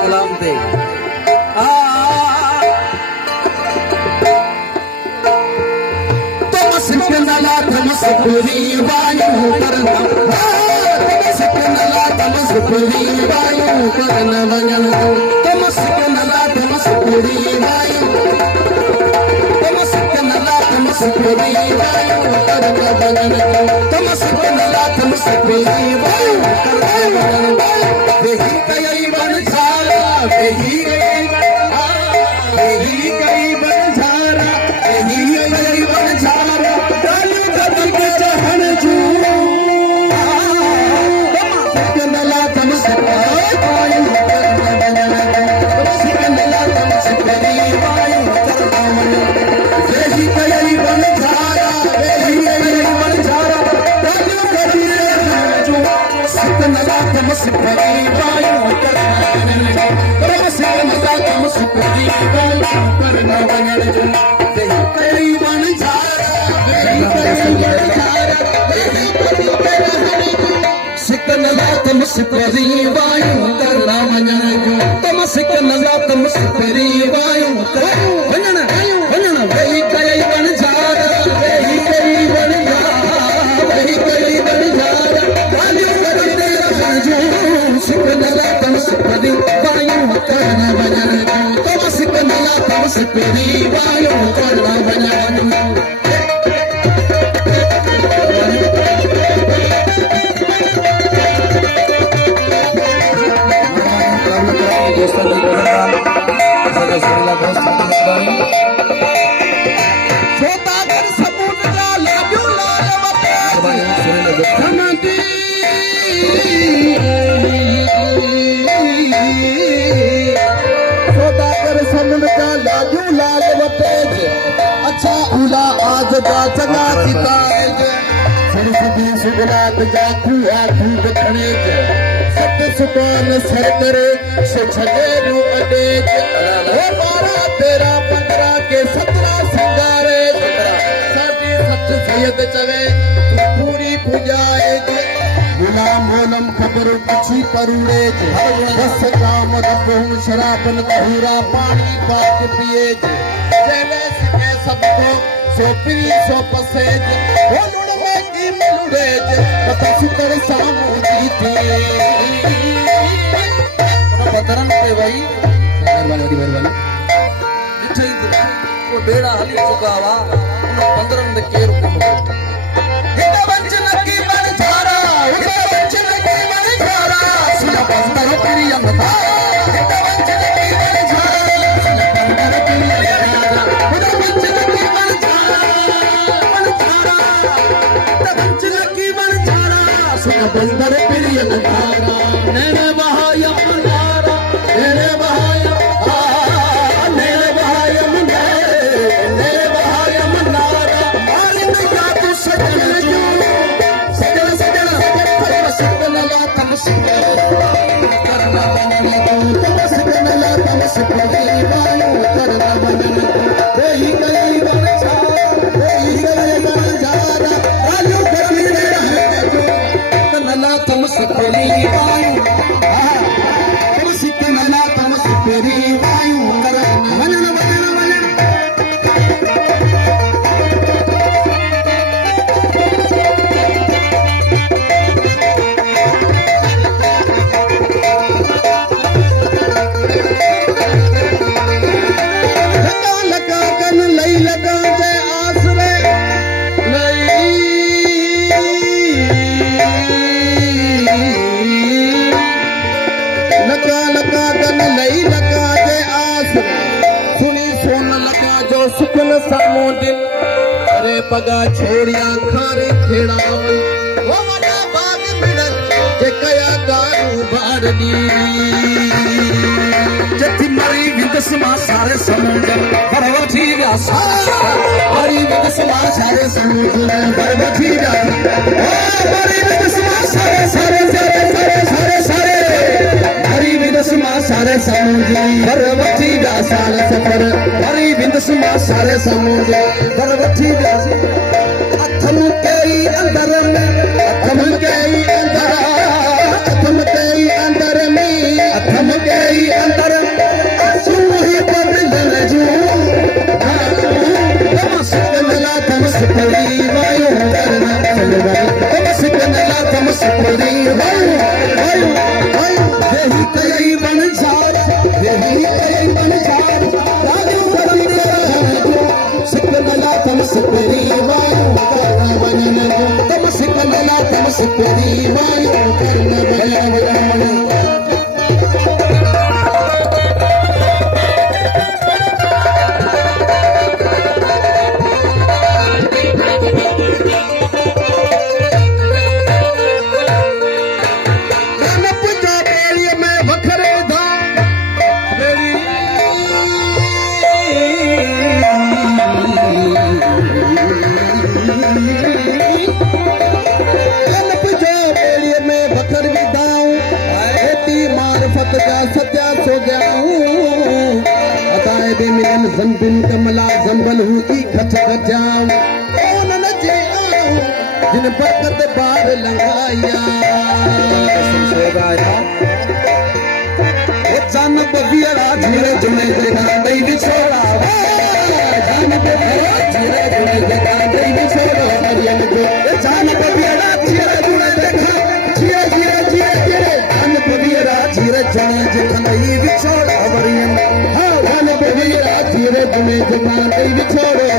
सलामते तमस्कनला तमस्कुरी वायु करना तमस्कनला तमस्कुरी वायु करना वंगन तमस्कनला तमस्कुरी वायु तमस्कनला तमस्कुरी वायु करना वंगन तमस्कनला तमस्कुरी वायु करना वंगन देही कई बन झारा देही कई बन झारा देही कई बन झारा डालू कदी के चहन जू तमस्कनला तमस्कुरी वायु करना वंगन तमस्कनला तमस्कुरी वायु करना वंगन देही कई बन झारा देही कई बन झारा डालू कदी के चहन जू तमस्कनला तमस्कुरी वायु तमस्कनला तमस्कुरी वायु करना वंगन देही कई बन झारा देही कई बन झारा देही कई तमस्कनला तमस्कुरी वायु करना वंगन तमस्कनला तमस्कुरी वायु करना वंगन वंगन देही कई बन झारा देही कई बन झारा देही कई बन झारा डालू कदी के चहन जू तमस्कनला तमस्कुरी वायु करना वंगन तमस्कनला तमस्कुरी वायु करना वंगन छोतागर समुद्र जा लाजू लाजवते धमती छोतागर समुद्र जा लाजू लाजवते अच्छा उला आज जा जगा चिताज सरसदी सुगनात जा खुआ खूब खणे सत सुपान सर करे से छजे रू अडेज ओ मारा तेरा 15 के 17 सिंगारे साडी सच सैयद चवे तू पूरी पुजाए गुलाम मोलम खबर पछी परूड़े बस काम रबहू शराबन तहूरा पानी पाक पिए जेले सके सबको सो प्री सो पसेज ओ लुड़ में की मलुड़े पता सुतर सामू दी थी पतरन पे भाई मेहरबानी वो बेड़ा हली चुका वा उन 15 दे केर को हित वंचन की बन झारा हित वंचन की बन झारा सुना बंदर तेरी अमता हित वंचन की बन झारा सुना बंदर तेरी अमता हित वंचन की बन झारा हित वंचन की बन झारा सुना बंदर तेरी अमता नैने बहाया मनारा नैने बहाया नैने बहाया नैने बहाया मनारा मारी नैया तू सजन जो सजन सजन तमस्कनला तमस्कुरी करना वंगन तमस्कनला तमस्कुरी वायु करना वंगन देही कई बन झारा देही कई बन झारा डालू कदी के चहन जू तमस्कनला तमस्कुरी वायु तमस्कनला तमस्कुरी वायु करना वंगन वंगन वंगन लगा लगा कन लई लगा जे आसरे लगा लगा कन लई लगा जे आसरे सुनी सोन लगा जो सुखल सामो दिन अरे पगा छोड़िया खारे खेड़ावल वो वना बाग मिलन जे कया गारू बारनी जति मरी विदस मा सारे समुद्र परवठी व्या मरी विदस मा सारे समुद्र परवठी व्या मरी विदस मा सारे सारे सारे सारे सारे सारे मरी विदस मा सारे समुद्र परवठी व्या सारे सफर मरी विदस मा सारे समुद्र परवठी व्या अथम कई अंदर में अथम कई अंदर में अथम कई अंदर गयाऊं अताए बे मिलन ज़ंबिन कमला ज़ंबल हुई खच खचाऊं ओनन जे आऊं जिन बरकत बार लंघाया सुनसे गाया ओ जान बबियरा धीरे जुमे देखा दई विछोड़ा जान बबियरा धीरे जुमे देखा दई विछोड़ा मरियम जो जान बबियरा धीरे जुमे देखा धीरे धीरे धीरे धीरे जान बबियरा धीरे जुमे देखा दई विछोड़ा मरियम हां जान बबियरा धीरे जुमे देखा दई विछोड़ा